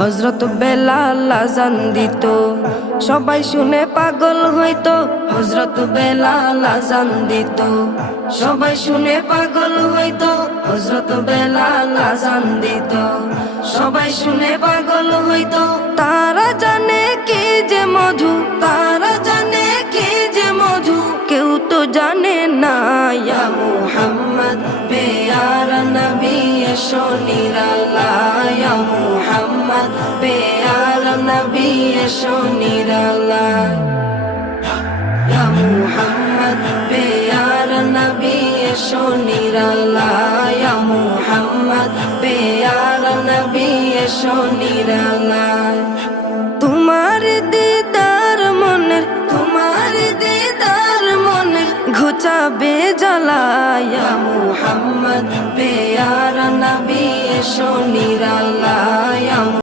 হযরত বেলাল আযান দিত, সবাই শুনে পাগল হইতো। হযরত বেলাল আযান দিত, সবাই শুনে পাগল হইতো। হযরত বেলাল আযান দিত, সবাই শুনে পাগল হইতো। তারা জানে কি যে মধু, তারা জানে কি যে মধু, কেউ তো জানে না। ইয়া মুহাম্মদ পেয়ারা নবী এসো নিরালায়, ইয়া মুহাম্মদ পেয়ারা নবী এসো নিরালায়, ইয়া মুহাম্মদ পেয়ারা নবী এসো নিরালায়, ইয়া মুহাম্মদ পেয়ারা নবী এসো নিরালায়। তোমার দিদার মনের, তোমার দিদার মনের ঘুচাবে জ্বালায়, ইয়া মুহাম্মদ পেয়ারা নবী এসো নিরালায়।